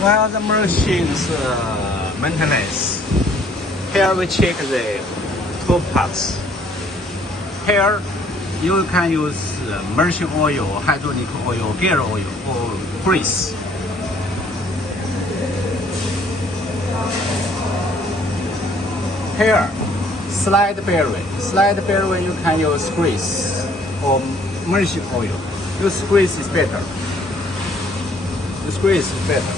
While the machine's maintenance, here we check the two parts. Here you can use machine oil, hydraulic oil, gear oil, or grease. Here, slide bearing. Slide bearing you can use grease or machine oil. Use grease is better. Use grease is better.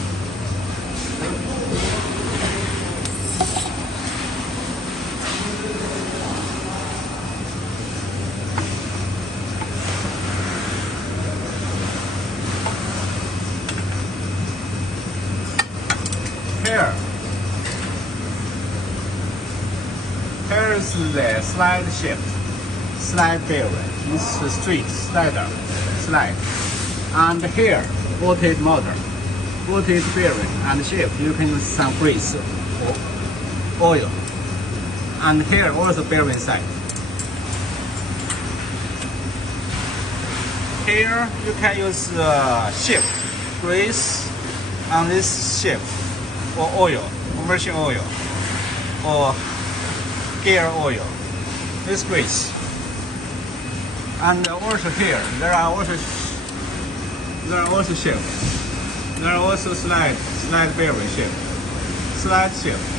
Here is the slide shaft, slide bearing. It's a straight slider, slide. And here, rotate motor, rotate bearing and shaft. You can use some grease or oil. And here also bearing side. Here you can use shaft, grease on this shaft, or oil, or machine oil, or gear oil. This grease. And also here, there are also shafts. There are also slide bearing shaft, slide shaft.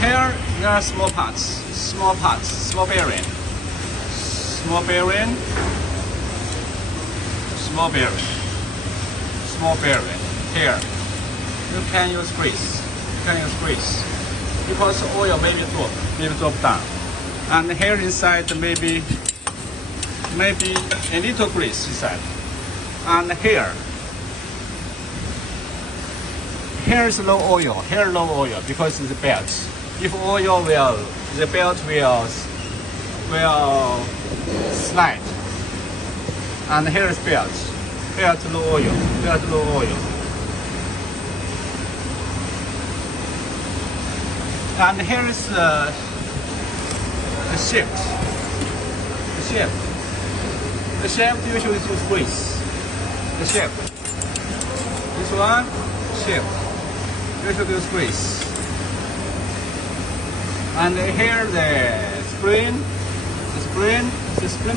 Here there are small bearing, small bearing. Here you can use grease, because oil maybe drop down. And here inside maybe a little grease inside. And here is low oil, because it's the belt. If oil the belt will slide. And here is belt low oil. And here is the shaft. The shaft usually is grease. The shaft. This one, shaft. Usually is grease. And here the spring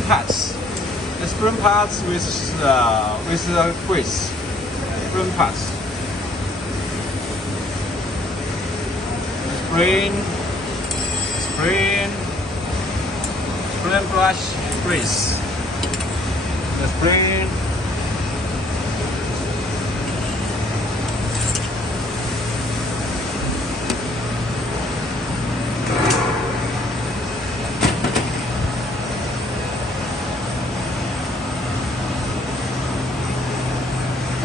parts. The spring parts with grease. Spring parts. Spring brush grease. The spring.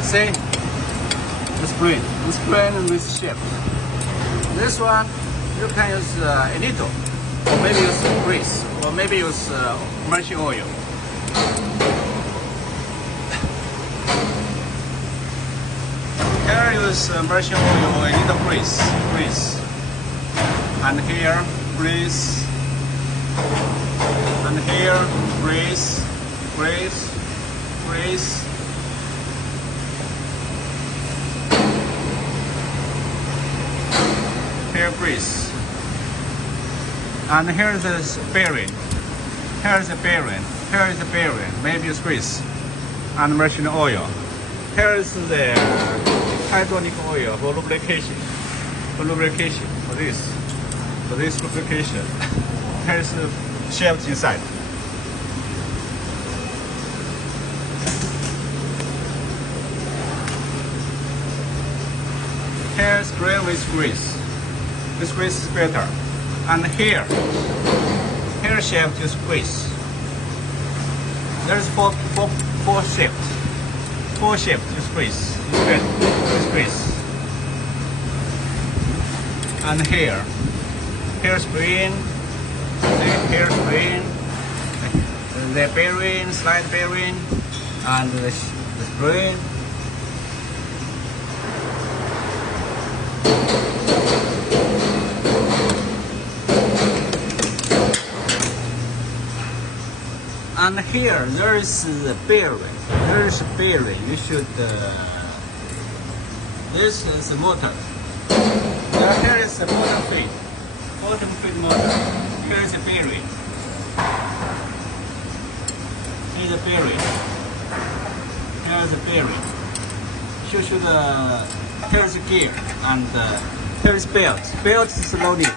See, the spring with shaft. This one you can use a little, or maybe use grease, or maybe use machine oil. Here use machine oil or a little grease, and here grease, and here grease. Here grease. And here is the bearing. Here is the bearing. Maybe it's grease and machine oil. Here is the hydraulic oil for lubrication. For this lubrication. Here is the shaft inside. Here is spray with grease. This grease is better. And here shaft is grease. There's four shaft. Four shaft is grease. It's better. It's grease. And here spring. The bearing, slide bearing, and the spring. And here there is the bearing. There is a bearing. You should. This is the motor. Here is the motor feed. Bottom feed motor. Here is the bearing. Here is the bearing. Here is the bearing. Here is the gear, and here is belt. Belt is loaded.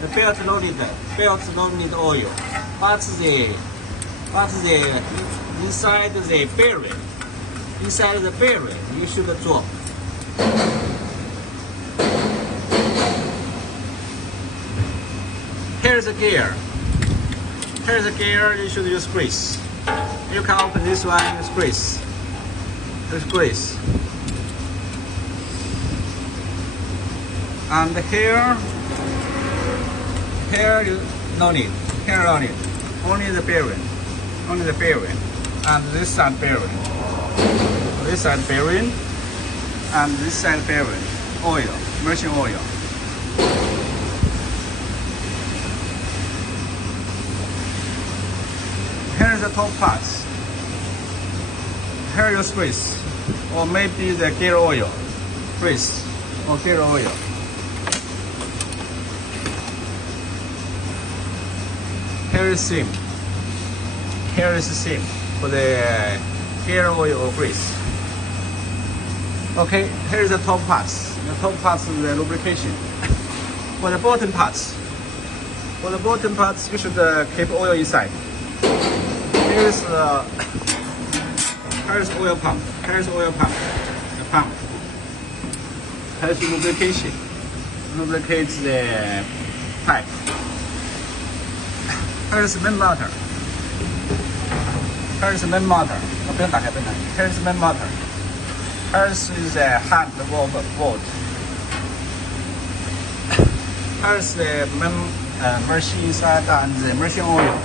The belt loaded. Belt loaded oil. But the inside the bearing. Inside the bearing, you should drop. Here's the gear. Here's the gear. You should use grease. You can open this one. Use grease. Use grease. And here you no need. Here no need. Only the bearing. Only the bearing. And this side bearing. This side bearing. And this side bearing. Oil. Immersion oil. Here's the top parts. Here is grease, or maybe the gear oil, grease or gear oil. Here is seam. Here is the seam for the gear oil or grease. Okay, here is the top parts. The top parts is the lubrication. For the bottom parts, you should keep oil inside. Here's oil pump. Here's oil pump. The pump. Here's lubrication. Lubricates the pipe. Here's the main motor. Here's the main motor. Here's the main motor. Here's the hand valve. Here's the main machine inside and the machine oil.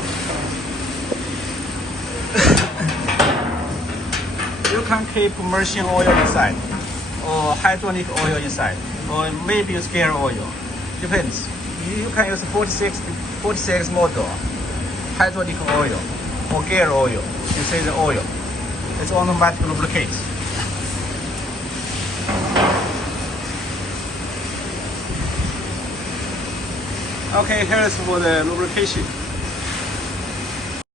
You can keep machine oil inside, or hydraulic oil inside, or maybe use gear oil. Depends. You can use 46 model hydraulic oil or gear oil. You see the oil. It's automatic lubricate. Okay, here's for the lubrication.